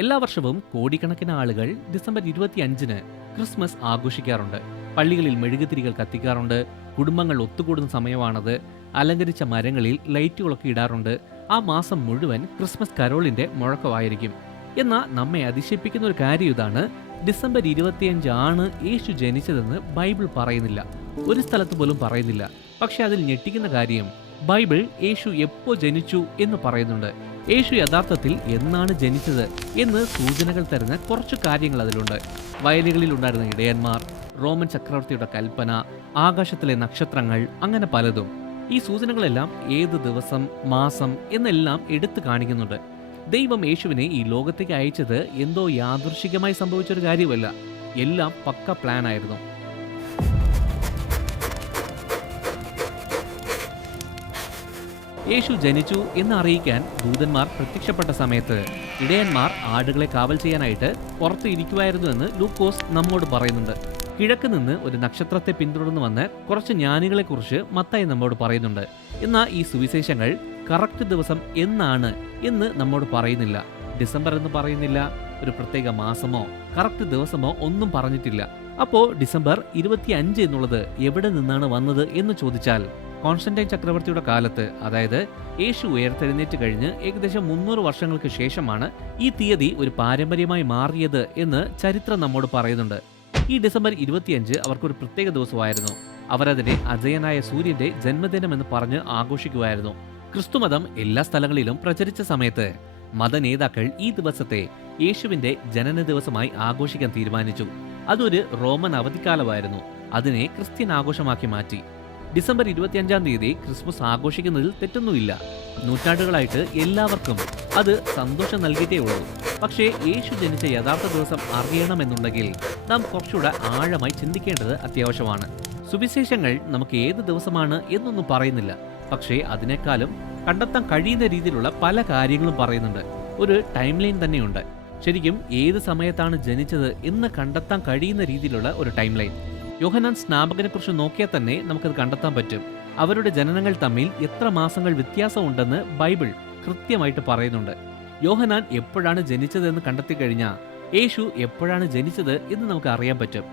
എല്ലാ വർഷവും കോടിക്കണക്കിന് ആളുകൾ ഡിസംബർ 25-ന് ക്രിസ്മസ് ആഘോഷിക്കാറുണ്ട്. പള്ളികളിൽ മെഴുകുതിരികൾ കത്തിക്കാറുണ്ട്. കുടുംബങ്ങൾ ഒത്തുകൂടുന്ന സമയമാണത്. അലങ്കരിച്ച മരങ്ങളിൽ ലൈറ്റുകളൊക്കെ ഇടാറുണ്ട്. ആ മാസം മുഴുവൻ ക്രിസ്മസ് കരോളിന്റെ മുഴക്കമായിരിക്കും. എന്നാൽ നമ്മെ അതിശയിപ്പിക്കുന്ന ഒരു കാര്യം ഇതാണ്: ഡിസംബർ 25 ആണ് യേശു ജനിച്ചതെന്ന് ബൈബിൾ പറയുന്നില്ല. ഒരു സ്ഥലത്ത് പോലും പറയുന്നില്ല. പക്ഷെ അതിൽ ഞെട്ടിക്കുന്ന കാര്യം, ബൈബിൾ യേശു എപ്പോ ജനിച്ചു എന്ന് പറയുന്നുണ്ട്. യേശു യഥാർത്ഥത്തിൽ എന്നാണ് ജനിച്ചത് എന്ന് സൂചനകൾ തരുന്ന കുറച്ചു കാര്യങ്ങൾ അതിലുണ്ട്. വയലുകളിൽ ഉണ്ടായിരുന്ന ഇടയന്മാർ, റോമൻ ചക്രവർത്തിയുടെ കൽപ്പന, ആകാശത്തിലെ നക്ഷത്രങ്ങൾ, അങ്ങനെ പലതും. ഈ സൂചനകളെല്ലാം ഏത് ദിവസം, മാസം എന്നെല്ലാം എടുത്തു കാണിക്കുന്നുണ്ട്. ദൈവം യേശുവിനെ ഈ ലോകത്തേക്ക് അയച്ചത് എന്തോ യാദൃശികമായി സംഭവിച്ചൊരു കാര്യമല്ല. എല്ലാം പക്ക പ്ലാൻ ആയിരുന്നു. യേശു ജനിച്ചു എന്ന് അറിയിക്കാൻ ദൂതന്മാർ പ്രത്യക്ഷപ്പെട്ട സമയത്ത് ഇടയന്മാർ ആടുകളെ കാവൽ ചെയ്യാനായിട്ട് പുറത്ത് ഇരിക്കുമായിരുന്നു എന്ന് ലൂക്കോസ് നമ്മോട് പറയുന്നുണ്ട്. കിഴക്ക് നിന്ന് ഒരു നക്ഷത്രത്തെ പിന്തുടർന്ന് വന്ന് കുറച്ച് ജ്ഞാനികളെ കുറിച്ച് മത്തായി നമ്മോട് പറയുന്നുണ്ട്. എന്നാൽ ഈ സുവിശേഷങ്ങൾ കറക്റ്റ് ദിവസം എന്നാണ് എന്ന് നമ്മോട് പറയുന്നില്ല. ഡിസംബർ എന്ന് പറയുന്നില്ല. ഒരു പ്രത്യേക മാസമോ കറക്റ്റ് ദിവസമോ ഒന്നും പറഞ്ഞിട്ടില്ല. അപ്പോ ഡിസംബർ 25 എന്നുള്ളത് എവിടെ നിന്നാണ് വന്നത് എന്ന് ചോദിച്ചാൽ, കോൺസ്റ്റന്റൈൻ ചക്രവർത്തിയുടെ കാലത്ത്, അതായത് യേശു ഉയർത്തെഴുന്നേറ്റ് കഴിഞ്ഞ് ഏകദേശം 300 വർഷങ്ങൾക്ക് ശേഷമാണ് ഈ തീയതി ഒരു പാരമ്പര്യമായി മാറിയത് എന്ന് ചരിത്രം നമ്മോട് പറയുന്നുണ്ട്. ഈ ഡിസംബർ 25 അവർക്കൊരു പ്രത്യേക ദിവസമായിരുന്നു. അവരതിനെ അജയനായ സൂര്യന്റെ ജന്മദിനം എന്ന് പറഞ്ഞ് ആഘോഷിക്കുമായിരുന്നു. ക്രിസ്തുമതം എല്ലാ സ്ഥലങ്ങളിലും പ്രചരിച്ച സമയത്ത് മതനേതാക്കൾ ഈ ദിവസത്തെ യേശുവിന്റെ ജനന ദിവസമായി ആഘോഷിക്കാൻ തീരുമാനിച്ചു. അതൊരു റോമൻ അവധിക്കാലമായിരുന്നു. അതിനെ ക്രിസ്ത്യൻ ആഘോഷമാക്കി മാറ്റി. ഡിസംബർ 25-ാം തീയതി ക്രിസ്മസ് ആഘോഷിക്കുന്നതിൽ തെറ്റൊന്നുമില്ല. നൂറ്റാണ്ടുകളായിട്ട് എല്ലാവർക്കും അത് സന്തോഷം നൽകിയിട്ടേ ഉള്ളൂ. പക്ഷേ യേശു ജനിച്ച യഥാർത്ഥ ദിവസം അറിയണമെന്നുണ്ടെങ്കിൽ നാം കുറച്ചുകൂടെ ആഴമായി ചിന്തിക്കേണ്ടത് അത്യാവശ്യമാണ്. സുവിശേഷങ്ങൾ നമുക്ക് ഏത് ദിവസമാണ് എന്നൊന്നും പറയുന്നില്ല. പക്ഷേ അതിനേക്കാളും കണ്ടെത്താൻ കഴിയുന്ന രീതിയിലുള്ള പല കാര്യങ്ങളും പറയുന്നുണ്ട്. ഒരു ടൈം ലൈൻ തന്നെയുണ്ട്. ശരിക്കും ഏത് സമയത്താണ് ജനിച്ചത് എന്ന് കണ്ടെത്താൻ കഴിയുന്ന രീതിയിലുള്ള ഒരു ടൈം ലൈൻ. യോഹന്നാൻ സ്നാപകനെ കുറിച്ച് നോക്കിയാൽ തന്നെ നമുക്കത് കണ്ടെത്താൻ പറ്റും. അവരുടെ ജനനങ്ങൾ തമ്മിൽ എത്ര മാസങ്ങൾ വ്യത്യാസമുണ്ടെന്ന് ബൈബിൾ കൃത്യമായിട്ട് പറയുന്നുണ്ട്. യോഹന്നാൻ എപ്പോഴാണ് ജനിച്ചതെന്ന് കണ്ടെത്തി കഴിഞ്ഞാൽ യേശു എപ്പോഴാണ് ജനിച്ചത് എന്ന് നമുക്ക് അറിയാൻ പറ്റും.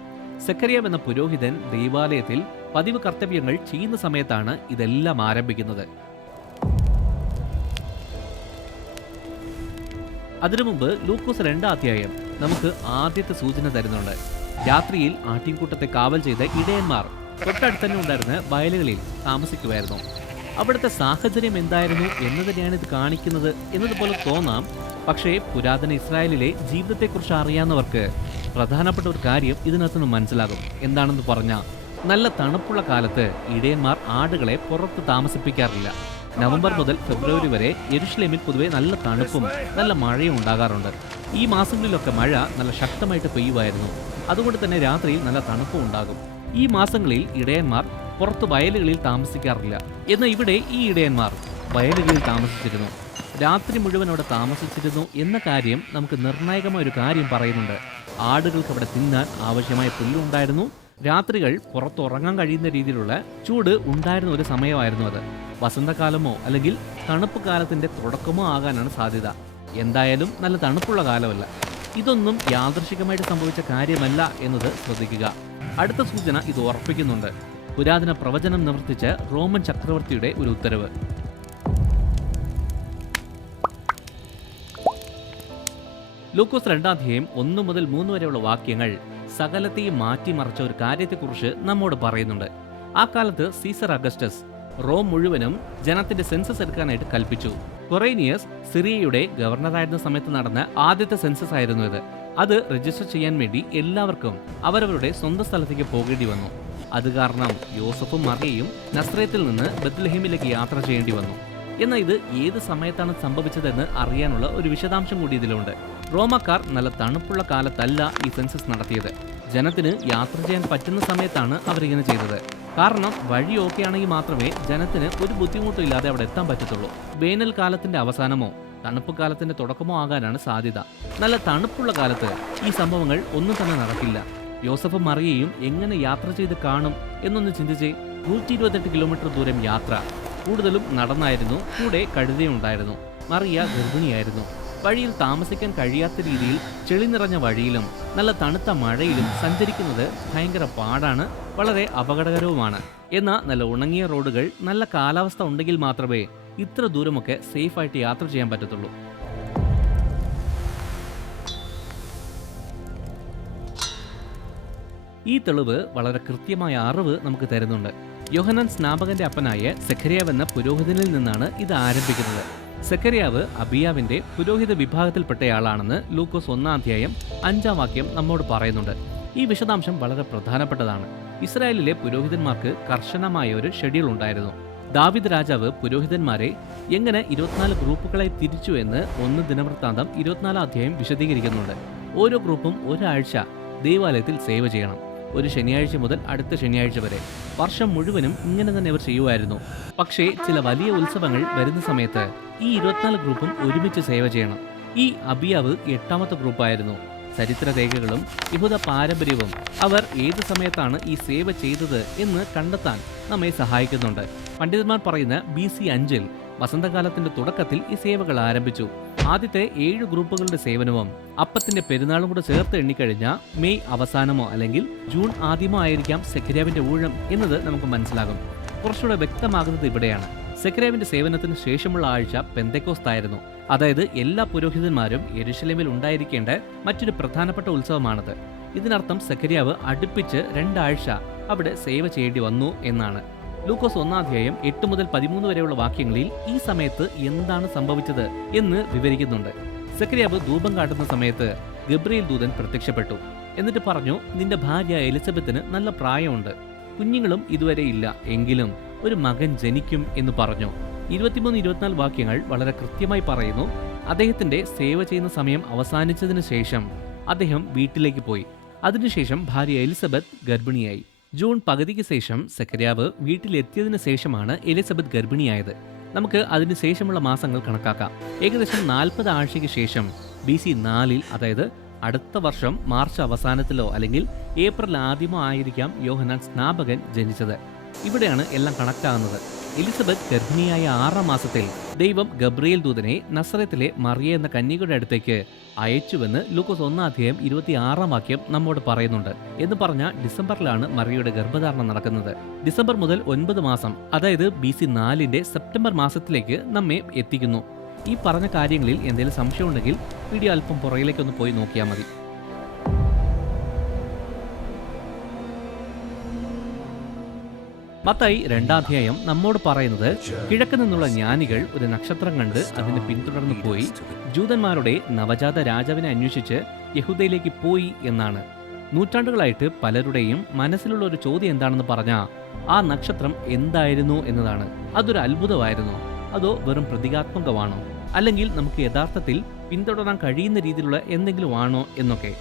സെക്കറിയാവ് എന്ന പുരോഹിതൻ ദൈവാലയത്തിൽ പതിവ് കർത്തവ്യങ്ങൾ ചെയ്യുന്ന സമയത്താണ് ഇതെല്ലാം ആരംഭിക്കുന്നത്. അതിനു മുമ്പ് ലൂക്കോസ് 2-ാം അധ്യായം നമുക്ക് ആദ്യത്തെ സൂചന തരുന്നുണ്ട്. രാത്രിയിൽ ആട്ടിൻകൂട്ടത്തെ കാവൽ ചെയ്ത ഇടയന്മാർ തൊട്ടടുത്ത് തന്നെ ഉണ്ടായിരുന്ന വയലുകളിൽ താമസിക്കുമായിരുന്നു. അവിടുത്തെ സാഹചര്യം എന്തായിരുന്നു എന്ന് തന്നെയാണ് ഇത് കാണിക്കുന്നത് എന്നതുപോലെ തോന്നാം. പക്ഷേ പുരാതന ഇസ്രായേലിലെ ജീവിതത്തെക്കുറിച്ച് അറിയാവുന്നവർക്ക് പ്രധാനപ്പെട്ട ഒരു കാര്യം ഇതിനകത്തുനിന്ന് മനസ്സിലാകും. എന്താണെന്ന് പറഞ്ഞാൽ, നല്ല തണുപ്പുള്ള കാലത്ത് ഇടയന്മാർ ആടുകളെ പുറത്ത് താമസിപ്പിക്കാറില്ല. നവംബർ മുതൽ ഫെബ്രുവരി വരെ യെരുശലേമിൽ പൊതുവെ നല്ല തണുപ്പും നല്ല മഴയും ഉണ്ടാകാറുണ്ട്. ഈ മാസങ്ങളിലൊക്കെ മഴ നല്ല ശക്തമായിട്ട് പെയ്യുമായിരുന്നു. അതുകൊണ്ട് തന്നെ രാത്രിയിൽ നല്ല തണുപ്പും ഉണ്ടാകും. ഈ മാസങ്ങളിൽ ഇടയന്മാർ പുറത്ത് വയലുകളിൽ താമസിക്കാറില്ല. എന്നാൽ ഇവിടെ ഈ ഇടയന്മാർ വയലുകളിൽ താമസിച്ചിരുന്നു. രാത്രി മുഴുവൻ അവിടെ താമസിച്ചിരുന്നു എന്ന കാര്യം നമുക്ക് നിർണായകമായ ഒരു കാര്യം പറയുന്നുണ്ട്. ആടുകൾക്ക് അവിടെ തിന്നാൻ ആവശ്യമായ പുല്ലുണ്ടായിരുന്നു. രാത്രികൾ പുറത്തുറങ്ങാൻ കഴിയുന്ന രീതിയിലുള്ള ചൂട് ഉണ്ടായിരുന്ന ഒരു സമയമായിരുന്നു അത്. വസന്തകാലമോ അല്ലെങ്കിൽ തണുപ്പ് കാലത്തിന്റെ തുടക്കമോ ആകാനാണ് സാധ്യത. എന്തായാലും നല്ല തണുപ്പുള്ള കാലമല്ല. ഇതൊന്നും യാദൃശികമായിട്ട് സംഭവിച്ച കാര്യമല്ല എന്നത് ശ്രദ്ധിക്കുക. അടുത്ത സൂചന ഇത് ഉറപ്പിക്കുന്നുണ്ട്. പുരാതന പ്രവചനം നിവർത്തിച്ച് റോമൻ ചക്രവർത്തിയുടെ ഒരു ഉത്തരവ്. ലൂക്കോസ് 2-ാം അധ്യായം 1 മുതൽ 3 വരെയുള്ള വാക്യങ്ങൾ സകലത്തെയും മാറ്റിമറിച്ച ഒരു കാര്യത്തെക്കുറിച്ച് നമ്മോട് പറയുന്നുണ്ട്. ആ കാലത്ത് സീസർ അഗസ്റ്റസ് റോം മുഴുവനും ജനത്തിന്റെ സെൻസസ് എടുക്കാനായിട്ട് കൽപ്പിച്ചു. കൊറേനിയസ് സിറിയയുടെ ഗവർണറായിരുന്ന സമയത്ത് നടന്ന ആദ്യത്തെ സെൻസസ് ആയിരുന്നു ഇത്. അത് രജിസ്റ്റർ ചെയ്യാൻ വേണ്ടി എല്ലാവർക്കും അവരവരുടെ സ്വന്തം സ്ഥലത്തേക്ക് പോകേണ്ടി വന്നു. അത് കാരണം യോസഫും മറിയയും നസ്രയത്തിൽ നിന്ന് ബത്ലഹേമിലേക്ക് യാത്ര ചെയ്യേണ്ടി വന്നു. എന്നാൽ ഇത് ഏത് സമയത്താണ് സംഭവിച്ചതെന്ന് അറിയാനുള്ള ഒരു വിശദാംശം കൂടി ഇതിലുണ്ട്. റോമക്കാർ നല്ല തണുപ്പുള്ള കാലത്തല്ല ഈ സെൻസസ് നടത്തിയത്. ജനത്തിന് യാത്ര ചെയ്യാൻ പറ്റുന്ന സമയത്താണ് അവരിങ്ങനെ ചെയ്തത്. കാരണം വഴി ഓക്കെ ആണെങ്കിൽ മാത്രമേ ജനത്തിന് ഒരു ബുദ്ധിമുട്ടും ഇല്ലാതെ അവിടെ എത്താൻ പറ്റത്തുള്ളൂ. വേനൽക്കാലത്തിന്റെ അവസാനമോ തണുപ്പ് കാലത്തിന്റെ തുടക്കമോ ആകാനാണ് സാധ്യത. നല്ല തണുപ്പുള്ള കാലത്ത് ഈ സംഭവങ്ങൾ ഒന്നും തന്നെ നടക്കില്ല. യോസഫും മറിയയും എങ്ങനെ യാത്ര ചെയ്ത് കാണും എന്നൊന്ന് ചിന്തിച്ചേ. 128 കിലോമീറ്റർ ദൂരം യാത്ര. കൂടുതലും നടന്നായിരുന്നു. കൂടെ കഴുതയുണ്ടായിരുന്നു. മറിയ ഗർഭിണിയായിരുന്നു. വഴിയിൽ താമസിക്കാൻ കഴിയാത്ത രീതിയിൽ ചെളി നിറഞ്ഞ വഴിയിലും നല്ല തണുത്ത മഴയിലും സഞ്ചരിക്കുന്നത് ഭയങ്കര പാടാണ്, വളരെ അപകടകരവുമാണ്. എന്നാൽ നല്ല ഉണങ്ങിയ റോഡുകൾ, നല്ല കാലാവസ്ഥ ഉണ്ടെങ്കിൽ മാത്രമേ ഇത്ര ദൂരമൊക്കെ സേഫായിട്ട് യാത്ര ചെയ്യാൻ പറ്റത്തുള്ളൂ. ഈ തെളിവ് വളരെ കൃത്യമായ അറിവ് നമുക്ക് തരുന്നുണ്ട്. യോഹന്നാൻ സ്നാപകന്റെ അപ്പനായ സെഖര്യാവ് എന്ന പുരോഹിതനിൽ നിന്നാണ് ഇത് ആരംഭിക്കുന്നത്. സെഖര്യാവ് അബിയാവിന്റെ പുരോഹിത വിഭാഗത്തിൽപ്പെട്ടയാളാണെന്ന് ലൂക്കോസ് 1:5 നമ്മോട് പറയുന്നുണ്ട്. ഈ വിശദാംശം വളരെ പ്രധാനപ്പെട്ടതാണ്. ഇസ്രായേലിലെ പുരോഹിതന്മാർക്ക് കർശനമായ ഒരു ഷെഡ്യൂൾ ഉണ്ടായിരുന്നു. ദാവീദ് രാജാവ് പുരോഹിതന്മാരെ എങ്ങനെ 24 ഗ്രൂപ്പുകളായി തിരിച്ചു എന്ന് 1 ദിനവൃത്താന്തം 24 വിശദീകരിക്കുന്നുണ്ട്. ഓരോ ഗ്രൂപ്പും ഒരാഴ്ച ദൈവാലയത്തിൽ സേവ ചെയ്യണം. ഒരു ശനിയാഴ്ച മുതൽ അടുത്ത ശനിയാഴ്ച വരെ. വർഷം മുഴുവനും ഇങ്ങനെ തന്നെ അവർ ചെയ്യുമായിരുന്നു. പക്ഷേ ചില വലിയ ഉത്സവങ്ങൾ വരുന്ന സമയത്ത് ഈ 24 ഗ്രൂപ്പും ഒരുമിച്ച് സേവ ചെയ്യണം. ഈ അബിയാവ് 8ാമത്തെ ഗ്രൂപ്പായിരുന്നു. ചരിത്രരേഖകളും യഹൂദ പാരമ്പര്യവും അവർ ഏത് സമയത്താണ് ഈ സേവ ചെയ്തത് എന്ന് കണ്ടെത്താൻ നമ്മെ സഹായിക്കുന്നുണ്ട്. പണ്ഡിതന്മാർ പറയുന്ന BC 5 വസന്തകാലത്തിന്റെ തുടക്കത്തിൽ ഈ സേവകൾ ആരംഭിച്ചു. ആദ്യത്തെ 7 ഗ്രൂപ്പുകളുടെ സേവനവും അപ്പത്തിന്റെ പെരുന്നാളും കൂടെ ചേർത്ത് എണ്ണിക്കഴിഞ്ഞാൽ മെയ് അവസാനമോ അല്ലെങ്കിൽ ജൂൺ ആദ്യമോ ആയിരിക്കാം സെഖര്യാവിന്റെ ഊഴം എന്നത് നമുക്ക് മനസ്സിലാകും. കുറച്ചുകൂടെ വ്യക്തമാകുന്നത് ഇവിടെയാണ്. സെഖര്യാവിന്റെ സേവനത്തിന് ശേഷമുള്ള ആഴ്ച പെന്തക്കോസ്തായിരുന്നു. അതായത് എല്ലാ പുരോഹിതന്മാരും യെരുശലേമിൽ ഉണ്ടായിരിക്കേണ്ട മറ്റൊരു പ്രധാനപ്പെട്ട ഉത്സവമാണത്. ഇതിനർത്ഥം സെഖര്യാവ് അടുപ്പിച്ച് 2 ആഴ്ച അവിടെ സേവ ചെയ്യേണ്ടി വന്നു എന്നാണ്. ലൂക്കോസ് 1:8 മുതൽ 13 വരെയുള്ള വാക്യങ്ങളിൽ ഈ സമയത്ത് എന്താണ് സംഭവിച്ചത് എന്ന് വിവരിക്കുന്നുണ്ട്. സെഖര്യാവ് ധൂപം കാട്ടുന്ന സമയത്ത് ഗബ്രിയേൽ ദൂതൻ പ്രത്യക്ഷപ്പെട്ടു. എന്നിട്ട് പറഞ്ഞു, നിന്റെ ഭാര്യ എലിസബത്തിന് നല്ല പ്രായമുണ്ട്, കുഞ്ഞുങ്ങളും ഇതുവരെ ഇല്ല, എങ്കിലും ഒരു മകൻ ജനിക്കും എന്ന് പറഞ്ഞു. 23-24 വാക്യങ്ങൾ വളരെ കൃത്യമായി പറയുന്നു. അദ്ദേഹത്തിന്റെ സേവ ചെയ്യുന്ന സമയം അവസാനിച്ചതിന് ശേഷം അദ്ദേഹം വീട്ടിലേക്ക് പോയി. അതിനുശേഷം ഭാര്യ എലിസബത്ത് ഗർഭിണിയായി. ജൂൺ പകുതിക്ക് ശേഷം സെഖര്യാവ് വീട്ടിലെത്തിയതിനു ശേഷമാണ് എലിസബത്ത് ഗർഭിണിയായത്. നമുക്ക് അതിനുശേഷമുള്ള മാസങ്ങൾ കണക്കാക്കാം. ഏകദേശം 40 ആഴ്ചയ്ക്ക് ശേഷം BC 4 അതായത് അടുത്ത വർഷം മാർച്ച് അവസാനത്തിലോ അല്ലെങ്കിൽ ഏപ്രിൽ ആദ്യമോ ആയിരിക്കാം യോഹന്നാൻ സ്നാപകൻ ജനിച്ചത്. ഇവിടെയാണ് എല്ലാം കണക്റ്റാകുന്നത്. എലിസബത്ത് ഗർഭിണിയായ 6ാം മാസത്തിൽ ദൈവം ഗബ്രിയേൽ ദൂതനെ നസറത്തിലെ മറിയ എന്ന കന്യകയുടെ അടുത്തേക്ക് അയച്ചുവെന്ന് ലൂക്കോസ് 1:26 നമ്മോട് പറയുന്നുണ്ട്. എന്ന് പറഞ്ഞാൽ ഡിസംബറിലാണ് മറിയയുടെ ഗർഭധാരണം നടക്കുന്നത്. ഡിസംബർ മുതൽ 9 മാസം, അതായത് BC 4 സെപ്റ്റംബർ മാസത്തിലേക്ക് നമ്മെ എത്തിക്കുന്നു. ഈ പറഞ്ഞ കാര്യങ്ങളിൽ എന്തെങ്കിലും സംശയമുണ്ടെങ്കിൽ വീഡിയോ അല്പം പുറകിലേക്കൊന്ന് പോയി നോക്കിയാൽ മതി. മത്തായി 2:2 നമ്മോട് പറയുന്നത്, കിഴക്ക് നിന്നുള്ള ജ്ഞാനികൾ ഒരു നക്ഷത്രം കണ്ട് അതിനെ പിന്തുടർന്നു പോയി ജൂതന്മാരുടെ നവജാത രാജാവിനെ അന്വേഷിച്ച് യഹൂദയിലേക്ക് പോയി എന്നാണ്. നൂറ്റാണ്ടുകളായിട്ട് പലരുടെയും മനസ്സിലുള്ള ഒരു ചോദ്യം എന്താണെന്ന് പറഞ്ഞാൽ ആ നക്ഷത്രം എന്തായിരുന്നു എന്നതാണ്. അതൊരു അത്ഭുതമായിരുന്നോ, അതോ വെറും പ്രതീകാത്മകമാണോ, അല്ലെങ്കിൽ നമുക്ക് യഥാർത്ഥത്തിൽ പിന്തുടരാൻ കഴിയുന്ന രീതിയിലുള്ള എന്തെങ്കിലും ആണോ എന്നൊക്കെ.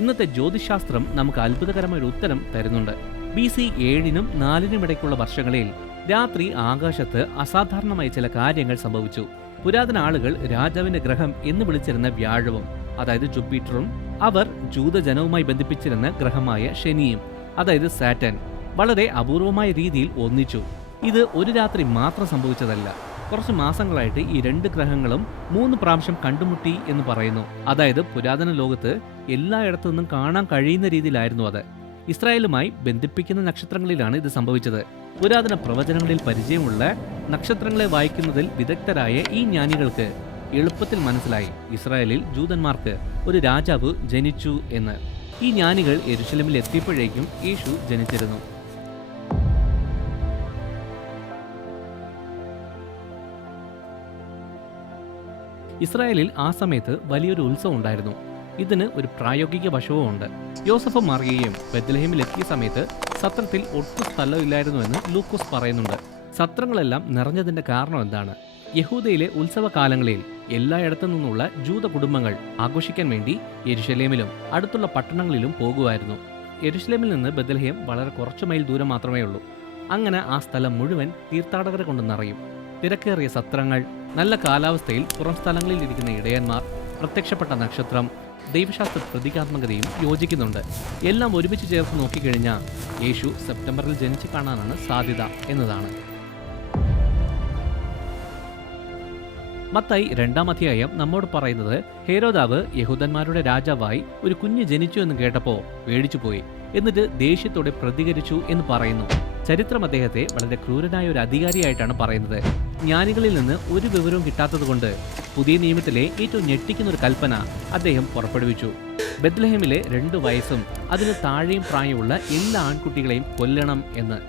ഇന്നത്തെ ജ്യോതിശാസ്ത്രം നമുക്ക് അത്ഭുതകരമായ ഒരു ഉത്തരം തരുന്നുണ്ട്. BC 7-നും 4-നും ഇടയ്ക്കുള്ള വർഷങ്ങളിൽ രാത്രി ആകാശത്ത് അസാധാരണമായ ചില കാര്യങ്ങൾ സംഭവിച്ചു. പുരാതന ആളുകൾ രാജാവിന്റെ ഗ്രഹം എന്ന് വിളിച്ചിരുന്ന വ്യാഴവും, അതായത് ജുപ്പിറ്ററും, അവർ ജൂതജനവുമായി ബന്ധിപ്പിച്ചിരുന്ന ഗ്രഹമായ ശനിയും, അതായത് സാറ്റൻ, വളരെ അപൂർവമായ രീതിയിൽ ഒന്നിച്ചു. ഇത് ഒരു രാത്രി മാത്രം സംഭവിച്ചതല്ല. കുറച്ച് മാസങ്ങളായിട്ട് ഈ 2 ഗ്രഹങ്ങളും 3 പ്രാവശ്യം കണ്ടുമുട്ടി എന്ന് പറയുന്നു. അതായത് പുരാതന ലോകത്ത് എല്ലായിടത്തു നിന്നും കാണാൻ കഴിയുന്ന രീതിയിലായിരുന്നു അത്. ഇസ്രായേലുമായി ബന്ധിപ്പിക്കുന്ന നക്ഷത്രങ്ങളിലാണ് ഇത് സംഭവിച്ചത്. പുരാതന പ്രവചനങ്ങളിൽ പരിചയമുള്ള നക്ഷത്രങ്ങളെ വായിക്കുന്നതിൽ വിദഗ്ധരായ ഈ ജ്ഞാനികൾക്ക് എളുപ്പത്തിൽ മനസ്സിലായി ഇസ്രായേലിൽ ജൂതന്മാർക്ക് ഒരു രാജാവ് ജനിച്ചു എന്ന്. ഈ ജ്ഞാനികൾ യെരുശലേമിൽ എത്തിയപ്പോഴേക്കും യേശു ജനിച്ചിരുന്നു. ഇസ്രായേലിൽ ആ സമയത്ത് വലിയൊരു ഉത്സവം ഉണ്ടായിരുന്നു. ഇതിന് ഒരു പ്രായോഗിക വശവും ഉണ്ട്. യോസഫും മറിയയും ബെത്ലഹേമിൽ എത്തിയ സമയത്ത് സത്രത്തിൽ ഒട്ടും സ്ഥലമില്ലായിരുന്നുവെന്ന് ലൂക്കോസ് പറയുന്നുണ്ട്. സത്രങ്ങളെല്ലാം നിറഞ്ഞതിന്റെ കാരണം എന്താണ്? യഹൂദയിലെ ഉത്സവകാലങ്ങളിൽ എല്ലായിടത്തു നിന്നുള്ള ജൂത കുടുംബങ്ങൾ ആഘോഷിക്കാൻ വേണ്ടി യെരുശലേമിലും അടുത്തുള്ള പട്ടണങ്ങളിലും പോകുമായിരുന്നു. യെരുശലേമിൽ നിന്ന് ബെത്ലഹേം വളരെ കുറച്ചു മൈൽ ദൂരം മാത്രമേ ഉള്ളൂ. അങ്ങനെ ആ സ്ഥലം മുഴുവൻ തീർത്ഥാടകരെ കൊണ്ട് നിറയും. തിരക്കേറിയ സത്രങ്ങൾ, നല്ല കാലാവസ്ഥയിൽ പുറം സ്ഥലങ്ങളിൽ ഇരിക്കുന്ന ഇടയന്മാർ, പ്രത്യക്ഷപ്പെട്ട നക്ഷത്രം, ദൈവശാസ്ത്ര പ്രതീകാത്മകതയും യോജിക്കുന്നുണ്ട്. എല്ലാം ഒരുമിച്ച് ചേർത്ത് നോക്കിക്കഴിഞ്ഞാൽ യേശു സെപ്റ്റംബറിൽ ജനിച്ചു കാണാനാണ് സാധ്യത എന്നതാണ്. മത്തായി 2-ാം അധ്യായം നമ്മോട് പറയുന്നത് ഹേരോദാവ് യഹൂദന്മാരുടെ രാജാവായി ഒരു കുഞ്ഞ് ജനിച്ചു എന്ന് കേട്ടപ്പോൾ പേടിച്ചുപോയി, എന്നിട്ട് ദേഷ്യത്തോടെ പ്രതികരിച്ചു എന്ന് പറയുന്നു. ചരിത്രം അദ്ദേഹത്തെ വളരെ ക്രൂരനായ ഒരു അധികാരിയായിട്ടാണ് പറയുന്നത്. ജ്ഞാനികളിൽ നിന്ന് ഒരു വിവരവും കിട്ടാത്തതുകൊണ്ട് പുതിയ നിയമത്തിലെ ഏറ്റവും ഞെട്ടിക്കുന്ന ഒരു കൽപ്പന അദ്ദേഹം പുറപ്പെടുവിച്ചു. ബെത്ലഹേമിലെ 2 വയസ്സും അതിന് താഴെയും പ്രായമുള്ള എല്ലാ ആൺകുട്ടികളെയും കൊല്ലണം എന്ന്.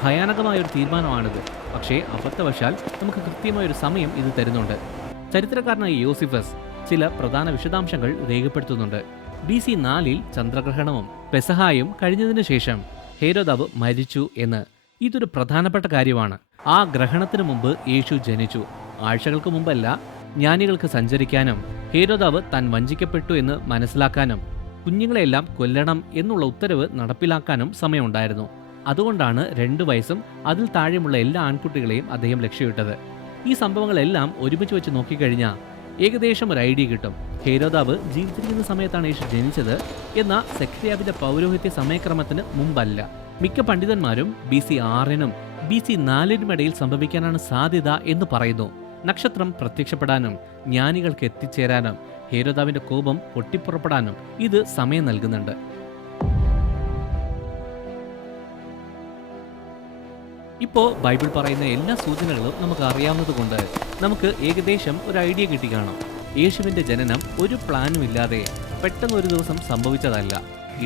ഭയാനകമായൊരു തീരുമാനമാണിത്. പക്ഷേ അബദ്ധവശാൽ നമുക്ക് കൃത്യമായൊരു സമയം ഇത് തരുന്നുണ്ട്. ചരിത്രകാരനായ യോസിഫസ് ചില പ്രധാന വിശദാംശങ്ങൾ രേഖപ്പെടുത്തുന്നുണ്ട്. BC 4 ചന്ദ്രഗ്രഹണവും പെസഹായും കഴിഞ്ഞതിനു ശേഷം ഹേരോദാവ് മരിച്ചു എന്ന്. ഇതൊരു പ്രധാനപ്പെട്ട കാര്യമാണ്. ആ ഗ്രഹണത്തിന് മുമ്പ് യേശു ജനിച്ചു. ആഴ്ചകൾക്ക് മുമ്പല്ല, ജ്ഞാനികൾക്ക് സഞ്ചരിക്കാനും ഹേരോദാവ് താൻ വഞ്ചിക്കപ്പെട്ടു എന്ന് മനസ്സിലാക്കാനും കുഞ്ഞുങ്ങളെല്ലാം കൊല്ലണം എന്നുള്ള ഉത്തരവ് നടപ്പിലാക്കാനും സമയമുണ്ടായിരുന്നു. അതുകൊണ്ടാണ് 2 വയസ്സും അതിൽ താഴെയുള്ള എല്ലാ ആൺകുട്ടികളെയും അദ്ദേഹം ലക്ഷ്യമിട്ടത്. ഈ സംഭവങ്ങളെല്ലാം ഒരുമിച്ച് വെച്ച് നോക്കിക്കഴിഞ്ഞാൽ ഏകദേശം ഒരു ഐഡിയ കിട്ടും. ഹേരോദാവ് ജീവിച്ചിരിക്കുന്ന സമയത്താണ് യേശു ജനിച്ചത് എന്ന സെഖര്യാവിന്റെ പൗരോഹിത്യ സമയക്രമത്തിന് മുമ്പല്ല. മിക്ക പണ്ഡിതന്മാരും BC 6-നും BC 4-നും ഇടയിൽ സംഭവിക്കാനാണ് സാധ്യത എന്ന് പറയുന്നു. നക്ഷത്രം പ്രത്യക്ഷപ്പെടാനും ജ്ഞാനികൾക്ക് എത്തിച്ചേരാനും ഹേരോദാവിന്റെ കോപം പൊട്ടിപ്പുറപ്പെടാനും ഇത് സമയം നൽകുന്നുണ്ട്. ഇപ്പോൾ ബൈബിൾ പറയുന്ന എല്ലാ സൂചനകളും നമുക്ക് അറിയാവുന്നത് കൊണ്ട് നമുക്ക് ഏകദേശം ഒരു ഐഡിയ കിട്ടി കാണും. യേശുവിന്റെ ജനനം ഒരു പ്ലാനും ഇല്ലാതെ പെട്ടെന്ന് ഒരു ദിവസം സംഭവിച്ചതല്ല.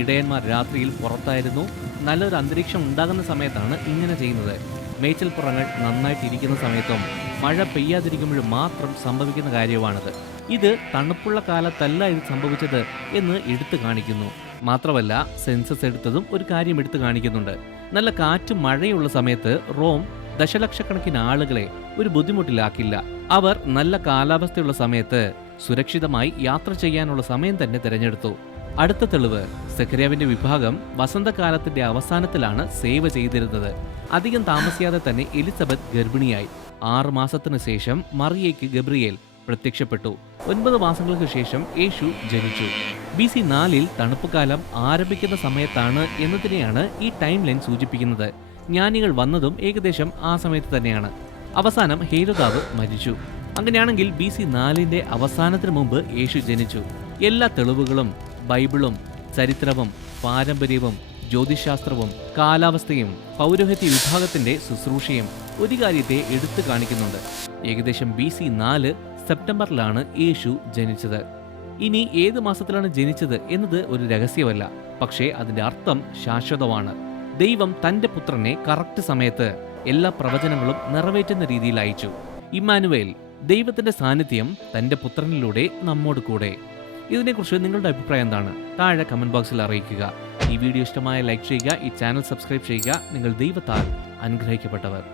ഇടയന്മാർ രാത്രിയിൽ പുറത്തായിരുന്നു. നല്ലൊരു അന്തരീക്ഷം ഉണ്ടാകുന്ന സമയത്താണ് ഇങ്ങനെ ചെയ്യുന്നത്. മേച്ചിൽപ്പുറങ്ങൾ നന്നായിട്ടിരിക്കുന്ന സമയത്തും മഴ പെയ്യാതിരിക്കുമ്പോഴും മാത്രം സംഭവിക്കുന്ന കാര്യമാണിത്. ഇത് തണുപ്പുള്ള കാലത്തല്ല ഇത് സംഭവിച്ചത് എന്ന് എടുത്തു കാണിക്കുന്നു. മാത്രമല്ല, സെൻസസ് എടുത്തതും ഒരു കാര്യം എടുത്തു കാണിക്കുന്നുണ്ട്. നല്ല കാറ്റും മഴയുള്ള സമയത്ത് റോം ദശലക്ഷക്കണക്കിന് ആളുകളെ ഒരു ബുദ്ധിമുട്ടിലാക്കില്ല. അവർ നല്ല കാലാവസ്ഥയുള്ള സമയത്ത് സുരക്ഷിതമായി യാത്ര ചെയ്യാനുള്ള സമയം തന്നെ തിരഞ്ഞെടുത്തു. അടുത്ത തെളിവ്, സെഖര്യാവിന്റെ വിഭാഗം വസന്തകാലത്തിന്റെ അവസാനത്തിലാണ് സേവ ചെയ്തിരുന്നത്. അധികം താമസിയാതെ തന്നെ എലിസബത്ത് ഗർഭിണിയായി. 6 മാസത്തിന് ശേഷം മറിയയ്ക്ക് ഗബ്രിയേൽ പ്രത്യക്ഷപ്പെട്ടു. 9 മാസങ്ങൾക്ക് ശേഷം യേശു ജനിച്ചു. BC 4 തണുപ്പുകാലം ആരംഭിക്കുന്ന സമയത്താണ് എന്നതിനെയാണ് ഈ ടൈം ലൈൻ സൂചിപ്പിക്കുന്നത്. ജ്ഞാനികൾ വന്നതും ഏകദേശം ആ സമയത്ത് തന്നെയാണ്. അവസാനം ഹേരോദാവ് മരിച്ചു. അങ്ങനെയാണെങ്കിൽ BC 4 അവസാനത്തിന് മുമ്പ് യേശു ജനിച്ചു. എല്ലാ തെളിവുകളും ബൈബിളും ചരിത്രവും പാരമ്പര്യവും ജ്യോതിശാസ്ത്രവും കാലാവസ്ഥയും പൗരോഹിത്യ വിഭാഗത്തിന്റെ ശുശ്രൂഷയും ഒരു കാര്യത്തെ എടുത്തു കാണിക്കുന്നുണ്ട്. ഏകദേശം BC 4 സെപ്റ്റംബറിലാണ് യേശു ജനിച്ചത്. ഇനി ഏത് മാസത്തിലാണ് ജനിച്ചത് എന്നത് ഒരു രഹസ്യമല്ല. പക്ഷേ അതിന്റെ അർത്ഥം ശാശ്വതമാണ്. ദൈവം തന്റെ പുത്രനെ കറക്റ്റ് സമയത്ത് എല്ലാ പ്രവചനങ്ങളും നിറവേറ്റുന്ന രീതിയിൽ അയച്ചു. ഇമ്മാനുവേൽ, ദൈവത്തിന്റെ സാന്നിധ്യം തന്റെ പുത്രനിലൂടെ നമ്മോട് കൂടെ. ഇതിനെക്കുറിച്ച് നിങ്ങളുടെ അഭിപ്രായം എന്താണ്? താഴെ കമന്റ് ബോക്സിൽ അറിയിക്കുക. ഈ വീഡിയോ ഇഷ്ടമായ ലൈക്ക് ചെയ്യുക, ഈ ചാനൽ സബ്സ്ക്രൈബ് ചെയ്യുക. നിങ്ങൾ ദൈവത്താൽ അനുഗ്രഹിക്കപ്പെട്ടവർ.